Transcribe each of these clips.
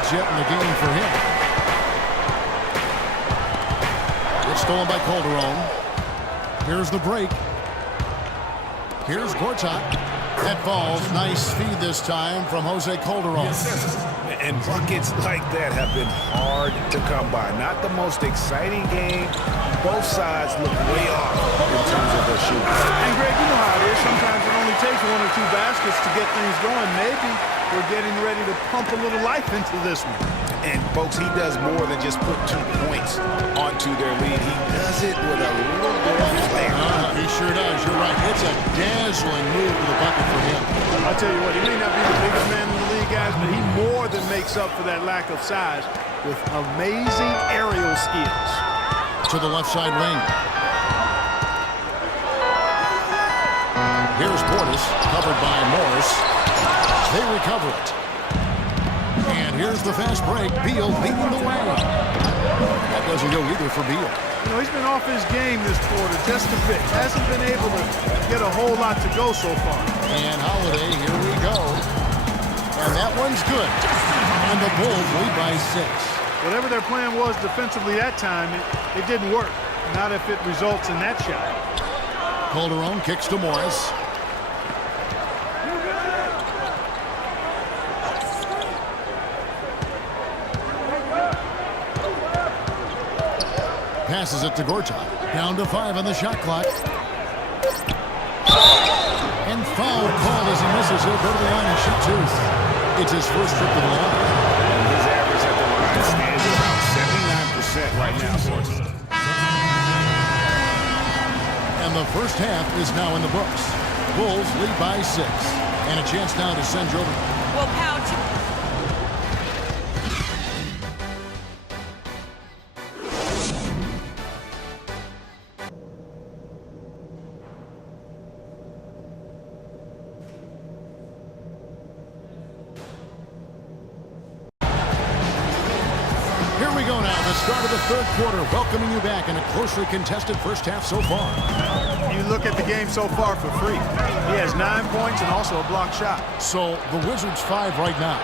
hits yet in the game for him. It's stolen by Calderon. Here's the break. Here's Gortat. That falls. Nice feed this time from Jose Calderon. And buckets like that have been hard to come by. Not the most exciting game. Both sides look way off in terms of their shooting. And Greg, you know how it is. Sometimes it only takes one or two baskets to get things going. Maybe we're getting ready to pump a little life into this one. And folks, he does more than just put 2 points onto their lead. He does it with a little bit of flair. He sure does. You're right. It's a dazzling move to the bucket for him. I'll tell you what, he may not be the biggest man in the league, guys, but he more than makes up for that lack of size with amazing aerial skills. To the left side wing. Here's Portis, covered by Morris. They recover it. And here's the fast break. Beal leading the way. That doesn't go either for Beal. You know, he's been off his game this quarter just a bit. Hasn't been able to get a whole lot to go so far. And Holiday, here we go. And that one's good. And the Bulls lead by 6. Whatever their plan was defensively that time, it didn't work. Not if it results in that shot. Calderon kicks to Morris. Passes it to Gortat. Down to 5 on the shot clock. And foul called as he misses. He'll go to the line and shoot 2. It's his first trip to the line. And his average at the line stands at about 79% right now, boys. And the first half is now in the books. Bulls lead by 6. And a chance now to send over. Well, Powell. Here we go now, the start of the third quarter, welcoming you back in a closely contested first half so far. You look at the game so far for free. He has 9 points and also a blocked shot. So the Wizards 5 right now.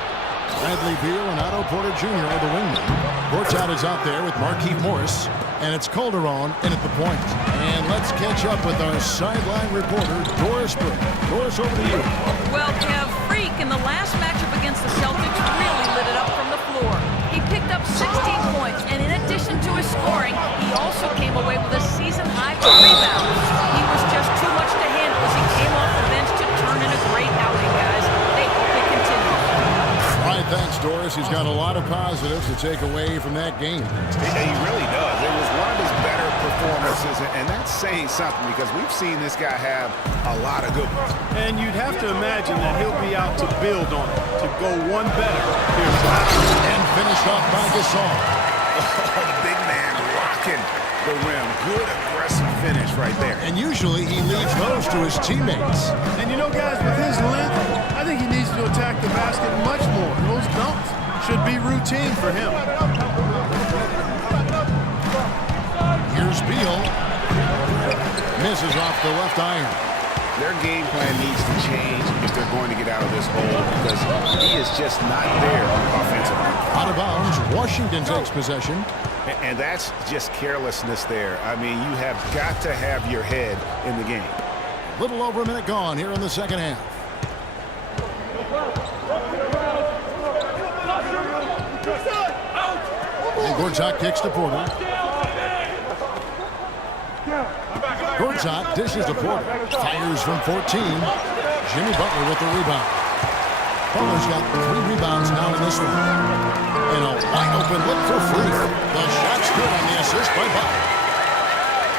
Bradley Beal and Otto Porter Jr. are the wingmen. Gortat is out there with Markieff Morris, and it's Calderon in at the point. And let's catch up with our sideline reporter, Doris Burke. Doris, over to you. Well, Kev, Freak in the last matchup against the Celtics really lit it up from the floor. He picked up 16 points, and in addition to his scoring, he also came away with a season-high for rebounds. He was just too much to handle as he came off the bench to turn in a great outing, guys. They hope it continues. All right, thanks, Doris. He's got a lot of positives to take away from that game. He really does. It was one of his better performances, and that's saying something because we've seen this guy have a lot of good ones. And you'd have to imagine that he'll be out to build on it, to go one better here tonight. And finished off by Gasol. The big man rocking the rim. Good aggressive finish right there. And usually he leaves those to his teammates. And you know, guys, with his length, I think he needs to attack the basket much more. Those dunks should be routine for him. Here's Beal. Misses off the left iron. Their game plan needs to change if they're going to get out of this hole because he is just not there offensively. Out of bounds, Washington takes possession. And that's just carelessness there. I mean, you have got to have your head in the game. Little over a minute gone here in the second half. And Gortat kicks to Porter. Gortat dishes to Porter. Fires from 14. Jimmy Butler with the rebound. Butler's got 3 rebounds now in this one. And a wide open look for free. The shot's good on the assist by Butler.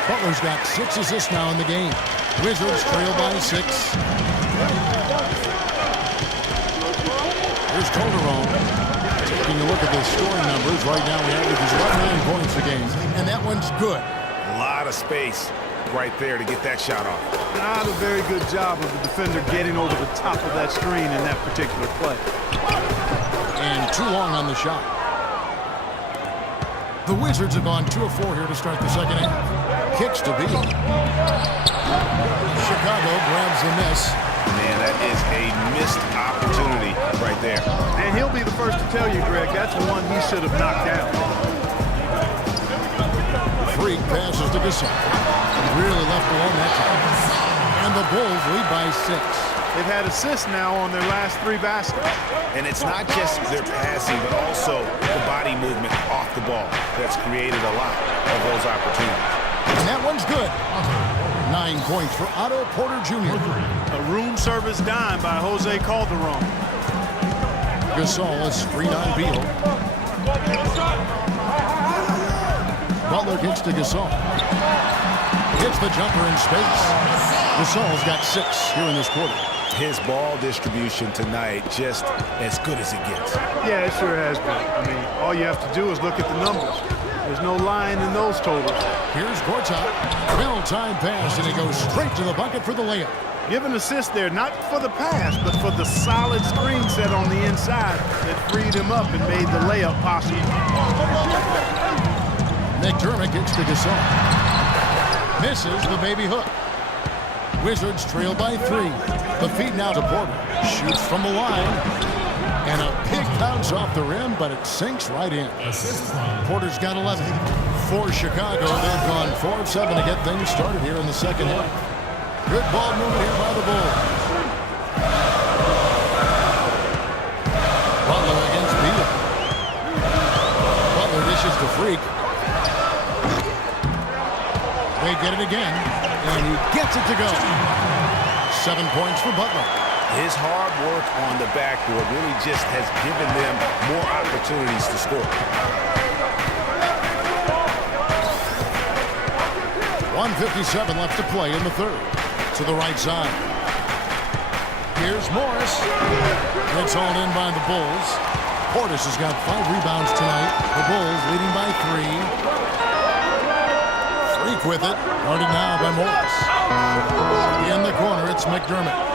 Butler's got 6 assists now in the game. Wizards trail by 6. Here's Calderon. Taking a look at the scoring numbers. Right now he averages about 9 points a game. And that one's good. A lot of space right there to get that shot off. Not a very good job of the defender getting over the top of that screen in that particular play. And too long on the shot. The Wizards have gone 2 of 4 here to start the second half. Kicks to Beal. Chicago grabs the miss. Man, That is a missed opportunity right there. And he'll be the first to tell you, Greg, that's one he should have knocked down. Freak passes to Gasol. Really left alone that time. And the Bulls lead by 6. They've had assists now on their last 3 baskets. And it's not just their passing, but also the body movement off the ball that's created a lot of those opportunities. And that one's good. 9 points for Otto Porter Jr. A room service dime by Jose Calderon. Gasol is screen on Beal. Butler gets to Gasol. Hits the jumper in space. Gasol's got 6 here in this quarter. His ball distribution tonight just as good as it gets. Yeah, it sure has been. I mean, all you have to do is look at the numbers. There's no lying in those totals. Here's Gortat. Well-timed pass, and he goes straight to the bucket for the layup. Give an assist there, not for the pass, but for the solid screen set on the inside that freed him up and made the layup possible. McDermott gets to Gasol. Misses the baby hook. Wizards trail by 3. The feed now to Porter. Shoots from the line. And a big bounce off the rim, but it sinks right in. Porter's got 11. For Chicago, they've gone 4 of 7 to get things started here in the second half. Good ball movement here by the Bulls. Butler against Beal. Butler dishes to Freak. They get it again, and he gets it to go. 7 points for Butler. His hard work on the backboard really just has given them more opportunities to score. 1:57 left to play in the third. To the right side. Here's Morris. It's hauled in by the Bulls. Portis has got 5 rebounds tonight. The Bulls leading by 3. Freak with it. Guarded now by Morris. In the corner, it's McDermott.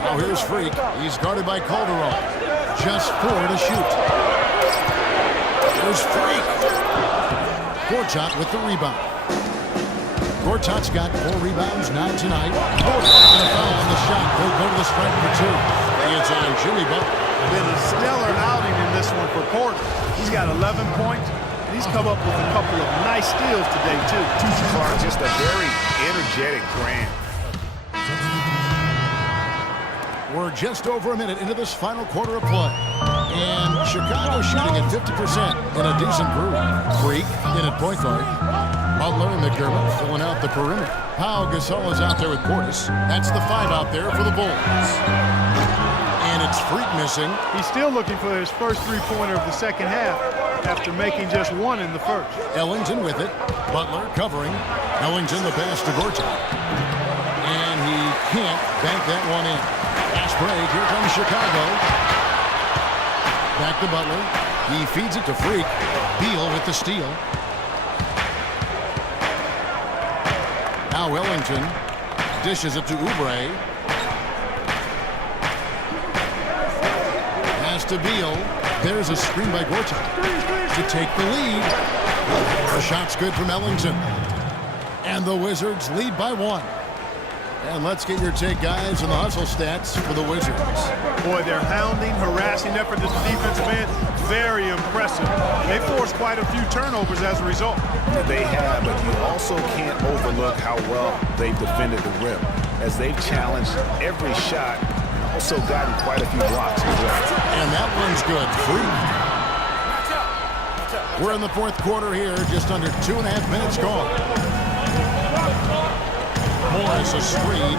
Now here's Freak. He's guarded by Calderon. Just 4 to shoot. Here's Freak. Gortat with the rebound. Gortat's got 4 rebounds now tonight. Porter and a foul on the shot. He'll go to the stripe for 2. It's on Jimmy Butler. Been a stellar outing in this one for Porter. He's got 11 points. And he's come up with a couple of nice steals today, too. Clark, just a very energetic Grant. We're just over a minute into this final quarter of play. And Chicago shooting at 50% in a decent groove. Freak in at point guard. Butler and McDermott filling out the perimeter. Pau Gasol is out there with Portis. That's the 5 out there for the Bulls. And it's Freak missing. He's still looking for his first 3-pointer of the second half after making just 1 in the first. Ellington with it. Butler covering. Ellington the pass to Gortat. And he can't bank that one in. Fast break. Here comes Chicago. Back to Butler. He feeds it to Freak. Beal with the steal. Now Ellington dishes it to Oubre. Pass to Beal. There's a screen by Gortat to take the lead. The shot's good from Ellington. And the Wizards lead by 1. And let's get your take, guys, on the hustle stats for the Wizards. Boy, their hounding, harassing effort at the defensive end, very impressive. They forced quite a few turnovers as a result. They have, but you also can't overlook how well they've defended the rim, as they've challenged every shot and also gotten quite a few blocks as well. And that one's good. Free. We're in the fourth quarter here, just under 2.5 minutes gone. Morris a screen.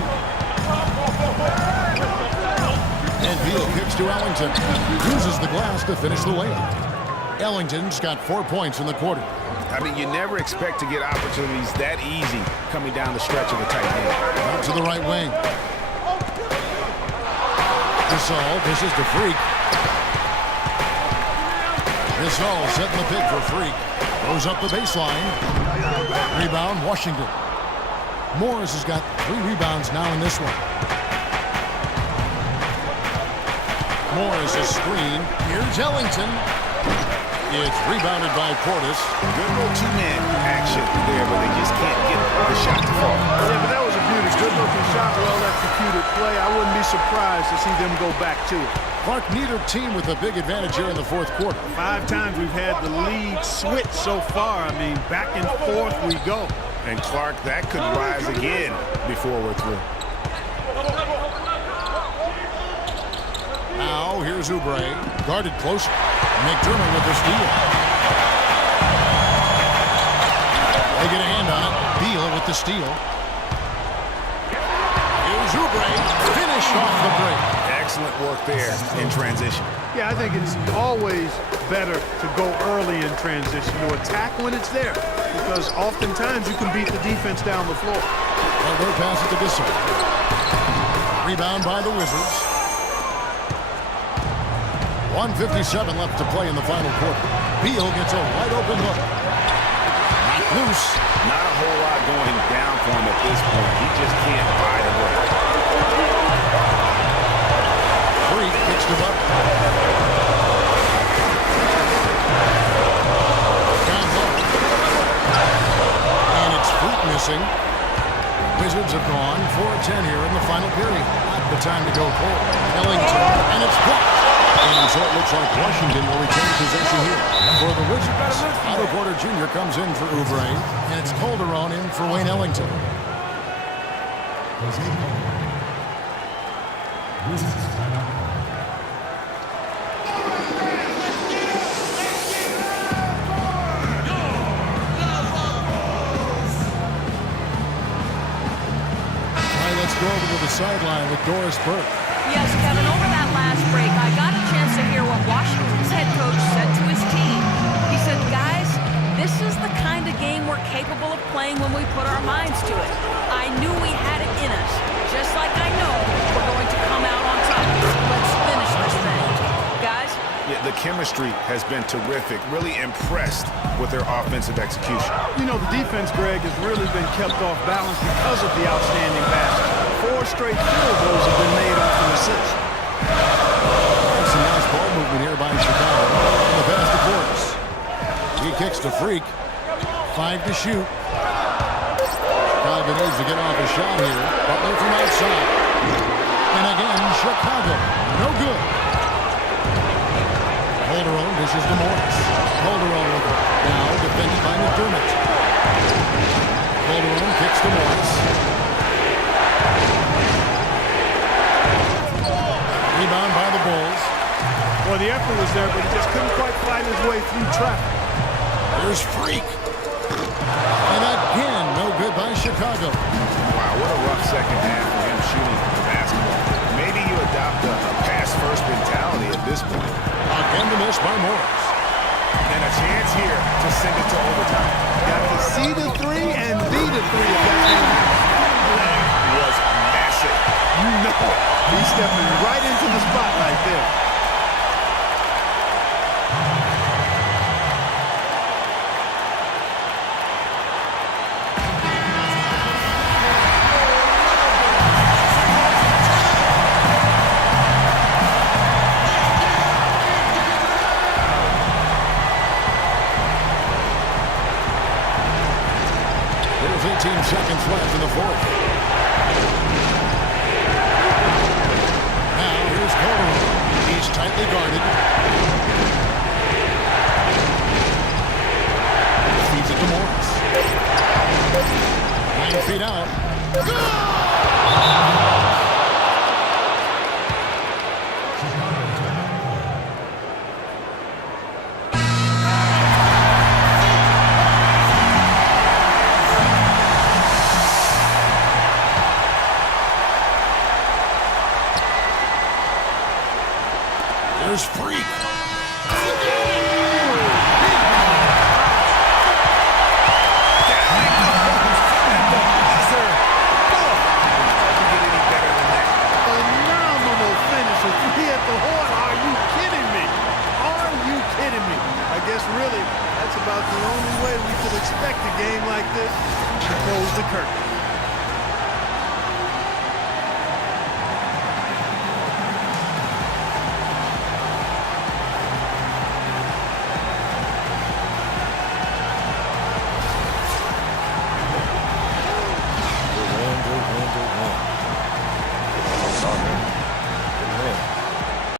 And Beal kicks to Ellington. Uses the glass to finish the layup. Ellington's got 4 points in the quarter. I mean, you never expect to get opportunities that easy coming down the stretch of a tight game. Out to the right wing. Gasol, this is the Freak. Gasol setting the pick for Freak. Goes up the baseline. Rebound, Washington. Morris has got 3 rebounds now in this one. Morris a screen. Here's Ellington. It's rebounded by Portis. Good little 2-man action there, but they just can't get the shot to fall. Yeah, but that was a executed. Good-looking shot, well-executed play. I wouldn't be surprised to see them go back to it. Clark, neither team with a big advantage here in the fourth quarter. 5 times we've had the lead switch so far. I mean, back and forth we go. And Clark, that could rise again before we're through. Now, here's Oubre. Guarded closer. McDermott with the steal. They get a hand on it. Beal with the steal. Here's Oubre. Finish off the break. Excellent work there in transition. Yeah, I think it's always better to go early in transition, to attack when it's there, because oftentimes you can beat the defense down the floor. Well, they'll pass it to Gasol. Rebound by the Wizards. 1:57 left to play in the final quarter. Beal gets a wide open look. Not loose. Not a whole lot going down for him at this point. He just can't buy the break. Freak kicks to Butler. Down low. And it's Freak missing. Wizards have gone 4-10 here in the final period. Not the time to go cold. Ellington, and it's blocked. And so it looks like Washington will retain possession here. For the Wizards, Otto Porter Jr. comes in for Oubre, and it's Calderon in for Wayne Ellington. Let's go over to the sideline with Doris Burke. Yes, Kevin, over that last break, I got a chance to hear what Washington's head coach said to his team. He said, guys, this is the kind of game we're capable of playing when we put our minds to it. I knew we had it in us, just like I know we're going to come out on top. Let's finish this thing. Guys? Yeah, the chemistry has been terrific. Really impressed with their offensive execution. You know, the defense, Greg, has really been kept off balance because of the outstanding passes. 4 straight field goals have been made off an assist. Some nice ball movement here by Chicago. And the pass to Portis. He kicks to Freak. 5 to shoot. Chicago needs to get off a shot here. Butler from outside. And again, Chicago. No good. Calderon dishes to Morris. Calderon with it. Now defended by McDermott. Calderon kicks to Morris. Rebound by the Bulls. Well, the effort was there, but he just couldn't quite find his way through traffic. There's Freak. And again, no good by Chicago. Wow, what a rough second half for him shooting the basketball. Maybe you adopt a pass-first mentality at this point. Again the miss by Morris. And a chance here to send it to overtime. Got to see the 3 and be the 3 if that's what happens. That was massive. You know it. He's stepping right into the spotlight there. There's 18 seconds left in the fourth. Now here's Calderon. He's tightly guarded. Feeds it to Morris. 9 feet out. There's Freak. Phenomenal finish. A 3 at the horn. Are you kidding me? Are you kidding me? I guess really that's about the only way we could expect a game like this to close the curtain.